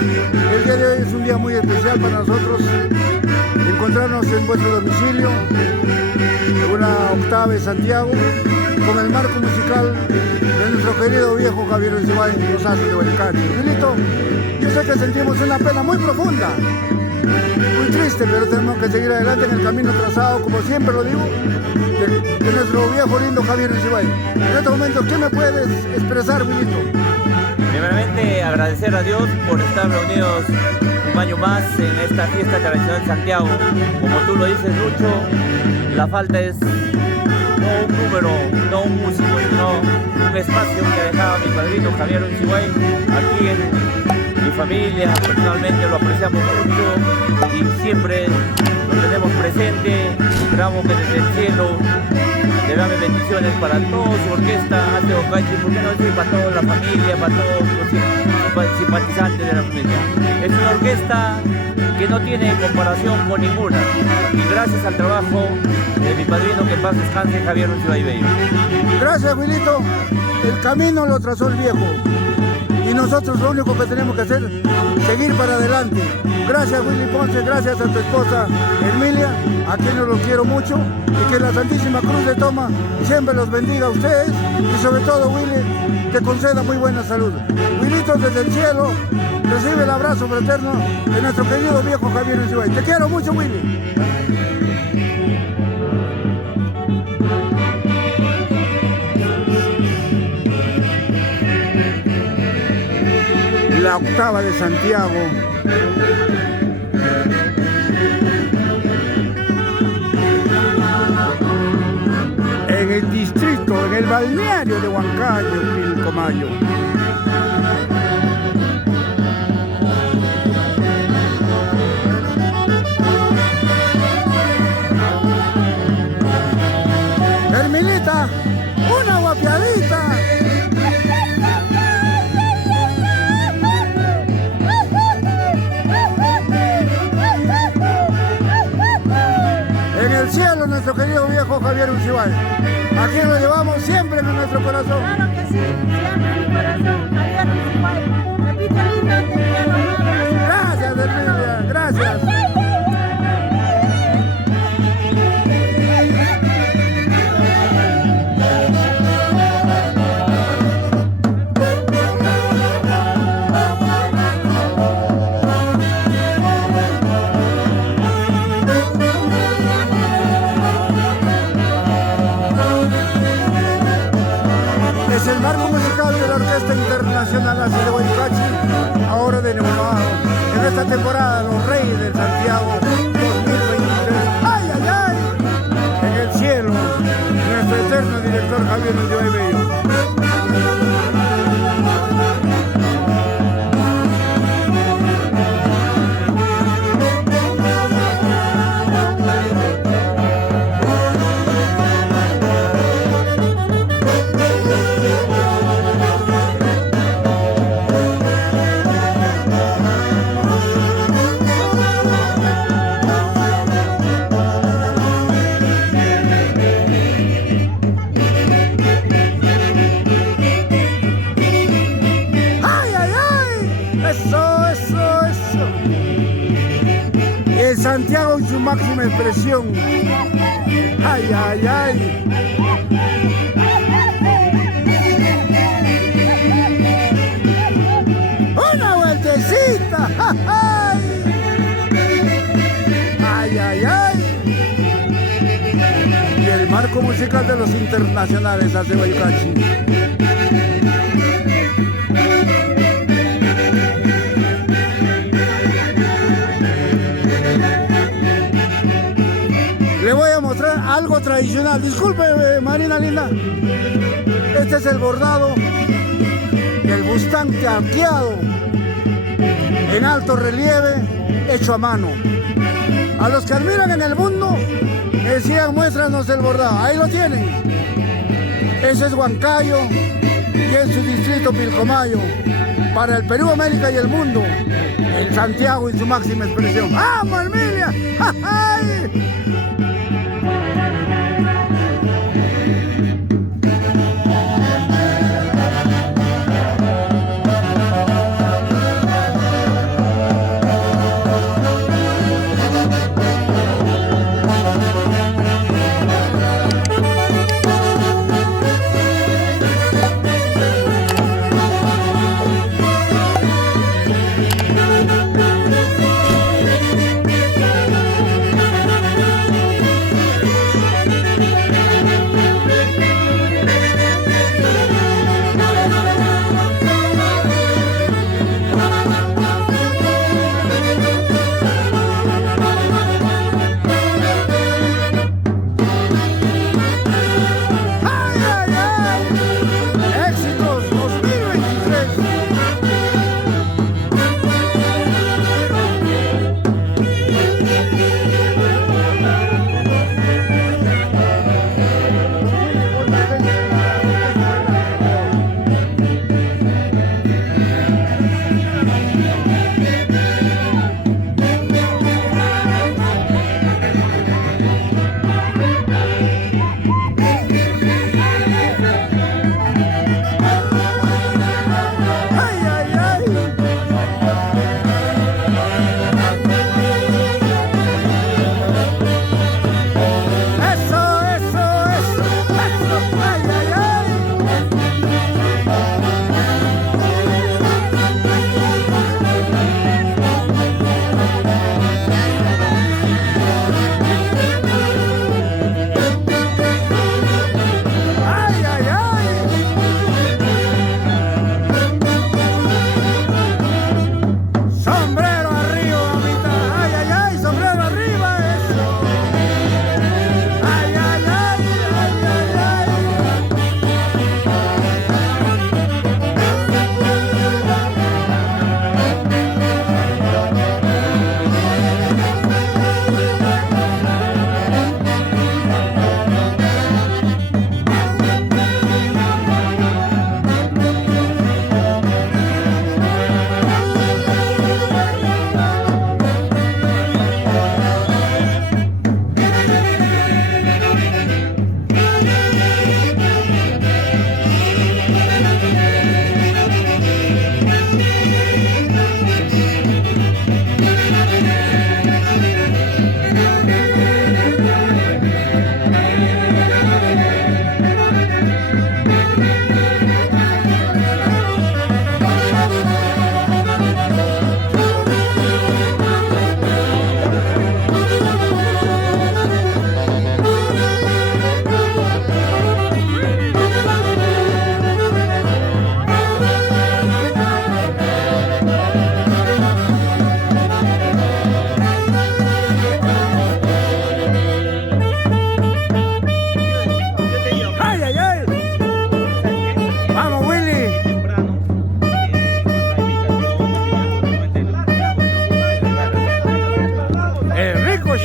El día de hoy es un día muy especial para nosotros. Encontrarnos en vuestro domicilio, en una octava de Santiago, con el marco musical de nuestro querido viejo Javier Uncibay, Los Astros de Huaycachi. Wilito, yo sé que sentimos una pena muy profunda, muy triste, pero tenemos que seguir adelante en el camino trazado, como siempre lo digo, de nuestro viejo lindo Javier Uncibay. En este momento, ¿qué me puedes expresar, Wilito? Primeramente, agradecer a Dios por estar reunidos un año más en esta fiesta tradicional de Santiago. Como tú lo dices, Lucho, la falta es no un número, no un músico, sino un espacio que ha dejado mi padrino Javier Uncibay. Aquí en mi familia, personalmente lo apreciamos mucho y siempre lo tenemos presente. Esperamos que desde el cielo derrame bendiciones para toda su orquesta Arte Huaycachi, por qué no decir para toda la familia, para todos los simpatizantes de la familia. Es una orquesta que no tiene comparación con ninguna, y gracias al trabajo de mi padrino, que en paz descanse, Javier Uncibay Bello. Gracias, Wilito. El camino lo trazó el viejo y nosotros lo único que tenemos que hacer es seguir para adelante. Gracias, Willy Ponce, gracias a tu esposa Emilia, a quien los quiero mucho, y que la Santísima Cruz de Toma siempre los bendiga a ustedes, y sobre todo, Willy, te conceda muy buena salud. Willito, desde el cielo, recibe el abrazo fraterno de nuestro querido viejo Javier Uncibay. Te quiero mucho, Willy. La octava de Santiago. En el distrito, en el balneario de Huancayo, Pilcomayo. Hermilita, una guapiadita. En el cielo, nuestro querido viejo Javier Uncibay. Aquí lo llevamos siempre en nuestro corazón. Claro que sí, siempre en mi corazón, Javier Uncibay. Repito, lindo, te quiero, un abrazo. Gracias, Emilia, gracias. Es el marco musical de la Orquesta Internacional Así de Huaycachi, ahora de Neumado, en esta temporada Los Reyes del Santiago 2023. ¡Ay, ay, ay! En el cielo, nuestro eterno director Javier Uncibay Bello. Santiago en su máxima expresión. Ay, ay, ay. Una vueltecita. Ay, ay, ay, ay. Y el marco musical de los internacionales hace Huaycachi. Le voy a mostrar algo tradicional. Disculpe, Marina linda. Este es el bordado del bustante arqueado en alto relieve, hecho a mano. A los que admiran en el mundo, decían, muéstranos el bordado. Ahí lo tienen. Ese es Huancayo y es su distrito Pilcomayo. Para el Perú, América y el mundo, el Santiago en su máxima expresión. ¡Vamos, Emilia! ¡Ay!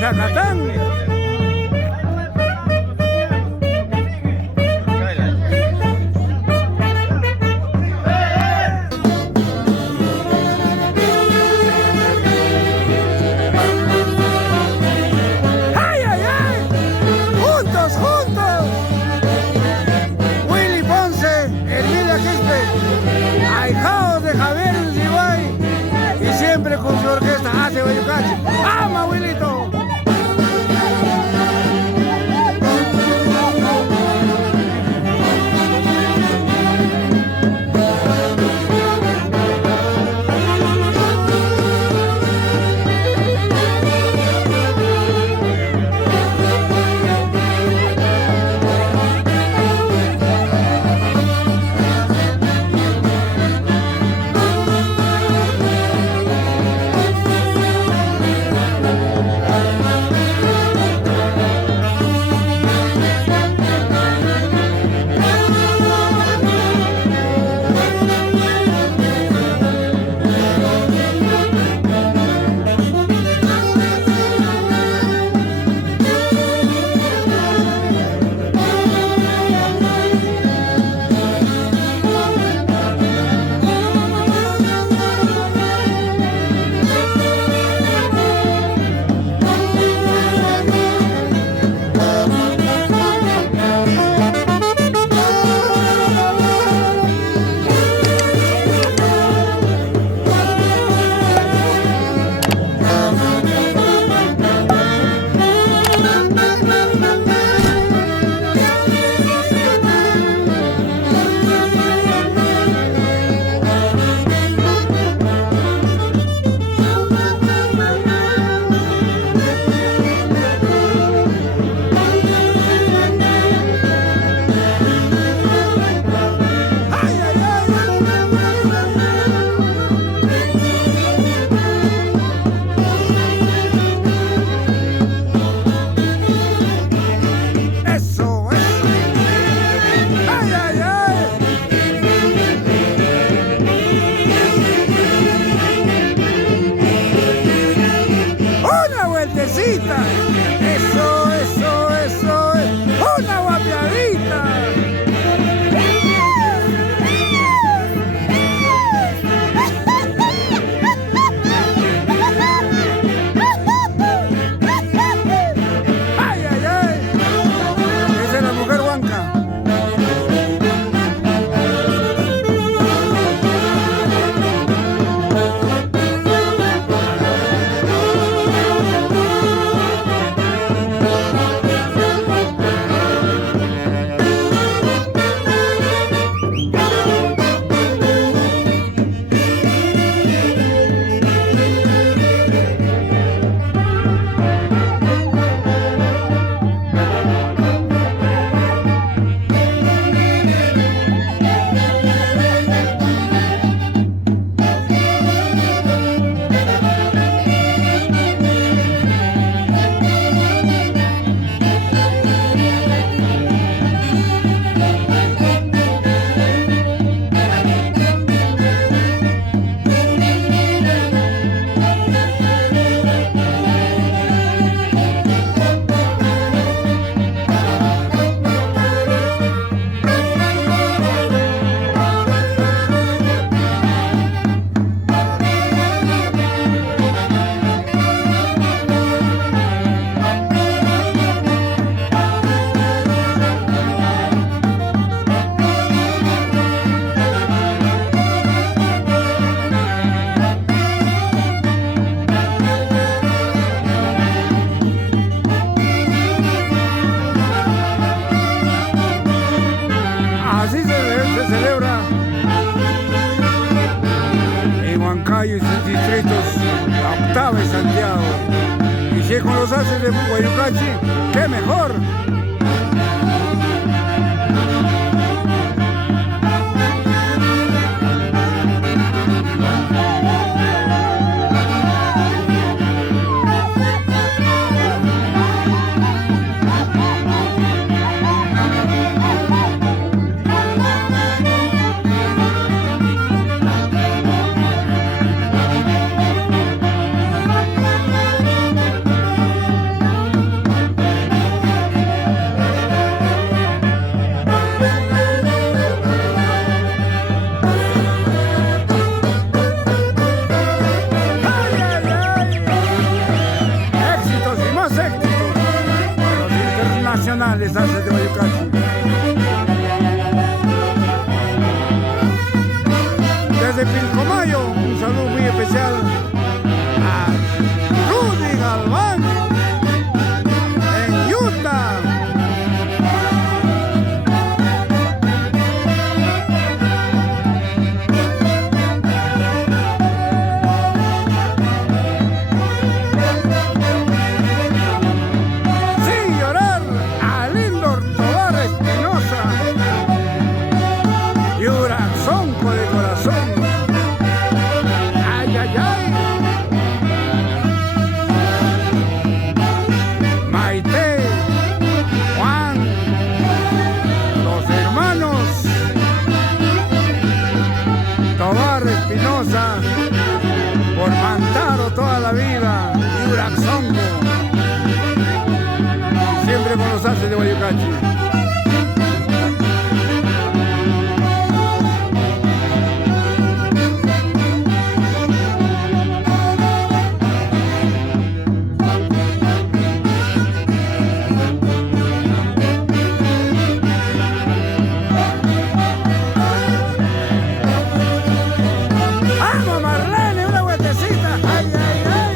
Chacatán. ¡Ay, ay, ay! ¡Juntos, juntos! Willy Ponce, Herminia Quispe, ahijados de Javier Ucibay, y siempre con su orquesta hace Bayucachi. ¡Ama, Wilito! Eso, eso, eso, una guapiadita. Ay, ay, ay. Esa es la mujer huanca. Así se celebra en Huancayo y sus distritos la octava de Santiago. Y si es con los haces de Guayucachi, ¡qué mejor! Guayucachi. ¡Vamos, Marlene! ¡Una vueltecita! ¡Ay, ay, ay!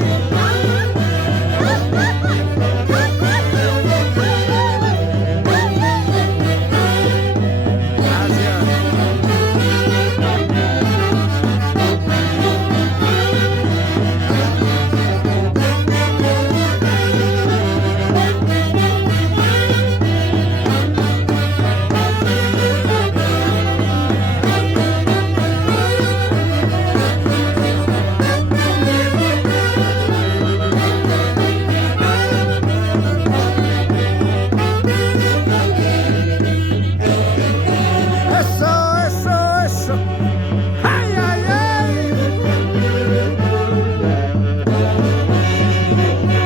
Eso, eso, eso. ¡Ay, ay, ay!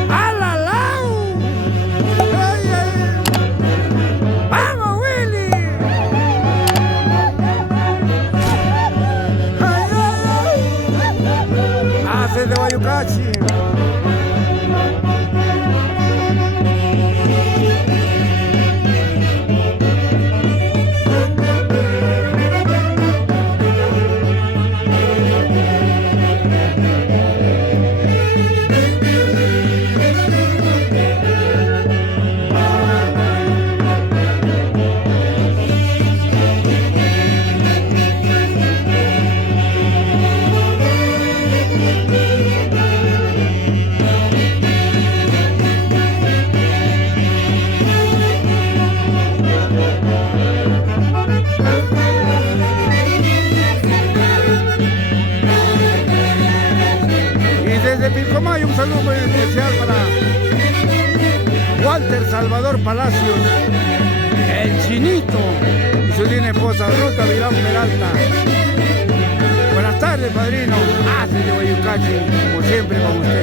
¡Alalau! ¡Ay, ay! ¡Vamos, Willy! ¡Ay, ay, ay! ¡Hace de Guayucachi! Desde Pilcomayo un saludo muy especial para Walter Salvador Palacios, el Chinito y su linda esposa Ruta Vilán Peralta. Buenas tardes, padrino. Hace de Guayucachi, como siempre con usted.